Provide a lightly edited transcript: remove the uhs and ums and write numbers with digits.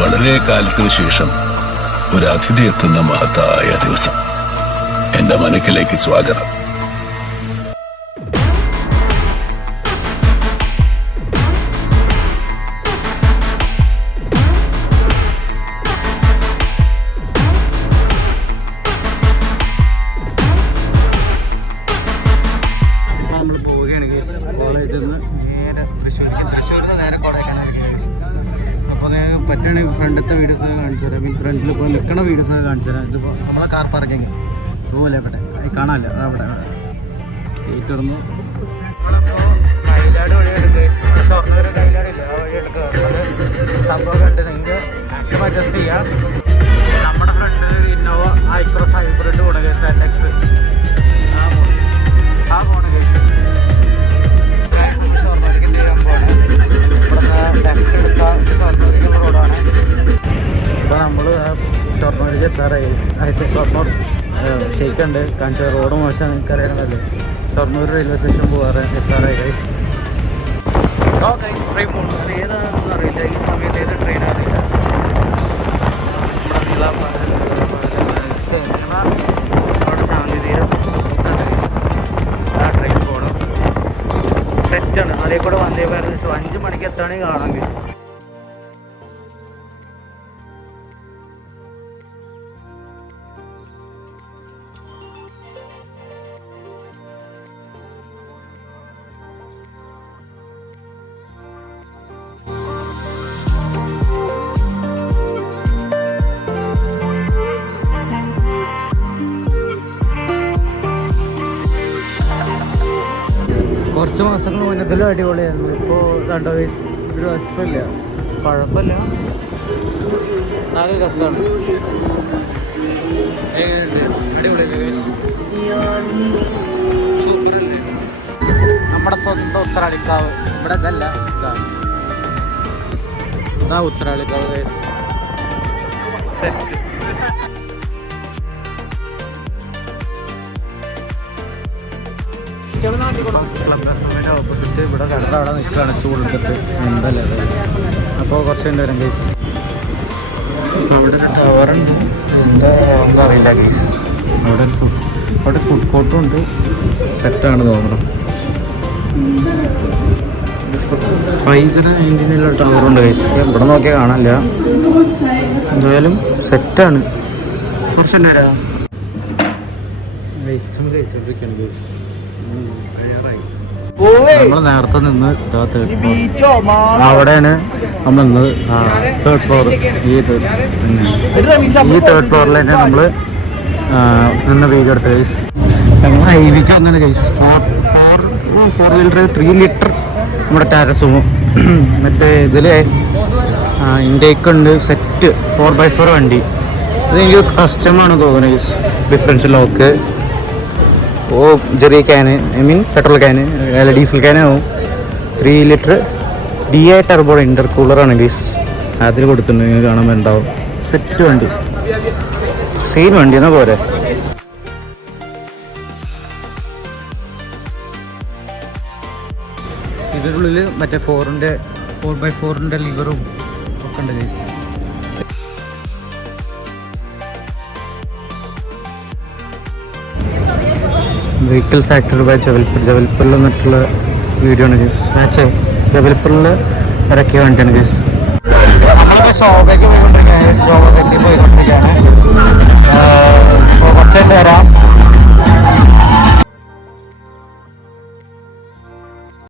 വളരെ കാലത്തിനു ശേഷം ഒരു അതിഥി എത്തുന്ന മഹത്തായ ദിവസം. എന്റെ മനക്കിലേക്ക് സ്വാഗതം. നമ്മൾ പോവുകയാണ് കോളേജിൽ നിന്ന് നേരെ തൃശ്ശൂരിൽ നിന്ന് നേരെ കൊടൈക്കനാലിലേക്ക്. അപ്പോൾ പറ്റുകയാണെങ്കിൽ ഫ്രണ്ടത്തെ വീഡിയോസൊക്കെ കാണിച്ചു തരാം. പിന്നെ ഫ്രണ്ടിൽ ഇപ്പോൾ നിൽക്കുന്ന വീഡിയോസൊക്കെ കാണിച്ചു തരാം. ഇതിപ്പോൾ നമ്മളെ കാർ പാർക്കിങ് റൂമല്ലേ അവിടെ അത് കാണാമല്ലോ. അതവിടെ അവിടെ ഗേറ്റ് തുറന്നു. കൈലാട് വഴി എടുക്കുക, ഷൊർണൂർ കൈലാടില്ല ആ വഴി എടുക്കുക. സംഭവം ഉണ്ട്, നിങ്ങൾക്ക് മാക്സിമം അഡ്ജസ്റ്റ് ചെയ്യാം. നമ്മുടെ ഫ്രണ്ടിൽ ഒരു ഇന്നോവ ഐക്രോസ് ഹൈബ്രിഡ് കൂടെ സെലക്ട് ആ പോണ ഷൊർണൂരിലേക്ക് എന്ത് ചെയ്യാൻ പോകണം. ഇവിടുന്ന് ലെഫ്റ്റ് എടുത്ത ഷൊർണൂരിലേക്ക് റോഡാണ്. ഇപ്പോൾ നമ്മൾ ഷൊർണൂരിലേക്ക് എത്താറായി. ഷൊർണൂർ ഷെയ്ക്കുണ്ട് കാണിച്ച റോഡ് മോശമാണ്, എനിക്കറിയാനല്ലേ. ഷൊർണൂർ റെയിൽവേ സ്റ്റേഷൻ എത്താറായി ഗൈസ്. ട്രെയിൻ പോകുന്നു, അത് ഏതാണെന്ന് അറിയില്ല. ഈ സമയത്ത് ഏത് ട്രെയിനാണ് അറിയില്ല. അവിടെ ശാന്തിതീരം ആ ട്രെയിൻ പോകണം. സെറ്റാണ്. അതേ കൂടെ വന്ദേ ഭാരത് 5 മണിക്ക് എത്താണെങ്കിൽ കാണാമെങ്കിൽ. കുറച്ച് മാസങ്ങൾ മുന്നത്തിലും അടിപൊളിയായിരുന്നു. ഇപ്പോൾ കണ്ടോ ഒരു രസമില്ല, കുഴപ്പമില്ല, നല്ല രസമാണ്. അടിപൊളിയല്ലേ, സൂപ്പറല്ലേ. നമ്മുടെ സ്വന്തം ഉത്തരാളിക്കാവ് ഇവിടെ ഇതല്ല, ഇതാണ് ഇതാ ഉത്തരാളിക്കാവ് സെറ്റ്. ക്ലബ് റെസ്റ്റോറൻറ്റിൻ്റെ ഓപ്പോസിറ്റ് ഇവിടെ കടറ അവിടെ നിൽക്കുകയാണ് ചൂടെടുത്തിട്ട്. എന്തല്ലേ അത്. അപ്പോൾ കുറച്ച് ഉണ്ട് വരും ഗൈസ്. അവിടെ ഒരു ടവറുണ്ട്, എന്താ ഒന്നും അറിയില്ല ഗൈസ്. അവിടെ ഫുഡ് കോർട്ടും ഉണ്ട്. സെറ്റാണ് തോന്നുന്നത്. 519 ടവറുണ്ട് ഗൈസ്. ഇവിടെ നോക്കിയാൽ കാണാനില്ല, എന്തായാലും സെറ്റാണ്. കുറച്ചുണ്ട് വരാം ഗൈസ്. നമ്മൾ കഴിച്ചോണ്ടിരിക്കുകയാണ് ഗൈസ്. നമ്മൾ നേരത്തെ നിന്ന് അവിടെയാണ് നമ്മൾ നിന്നത്. 3rd floor. ഈ 3rd ഫ്ലോറിൽ തന്നെ നമ്മൾ നിന്ന് വീഡിയോ എടുത്ത ഗൈസ്. ഞങ്ങൾ ഹൈവിക്ക് വന്നാണ് ഗൈസ്. 4 വീലർ 3 ലിറ്റർ നമ്മുടെ ടാരസും മറ്റേ ഇതിൽ ഇൻടേക്ക് ഉണ്ട്. സെറ്റ് 4x4 വണ്ടി. ഇത് എനിക്ക് കസ്റ്റമാണ് തോന്നുന്നത് ഗൈസ്. ഡിഫറൻഷ്യൽ ലോക്ക്, ചെറിയ can, I mean petrol can അല്ല ഡീസൽ ക്യാനാവും. 3 ലിറ്റർ DI ടർബോ ഇൻ്റർകൂളറാണ് ഗൈസ്. അതിൽ കൊടുത്തിട്ടുണ്ട്, നിങ്ങൾ കാണാൻ ഉണ്ടാവും. സെറ്റ് വണ്ടി, സെയിം വണ്ടി എന്നാൽ പോരെ. ഇതിനുള്ളിൽ മറ്റേ 4x4 ലിവറും ഒക്കെ ഉണ്ട് ഗൈസ്. വെഹിക്കിൾ ഫാക്ടറി ബൈ ജബൽപൂരിൽ നിന്നിട്ടുള്ള വീഡിയോ ആണ് ഗൈസ്. മാച്ചേ ജബൽപൂരിൽ ഇറക്കിയ വണ്ടിയാണ് ഗൈസ്. നമ്മളിപ്പോൾ ശോഭയ്ക്ക് പോയിക്കൊണ്ടിരിക്കുകയാണ്. ശോഭ സെറ്റിൽ പോയിക്കൊണ്ടിരിക്കുകയാണ്.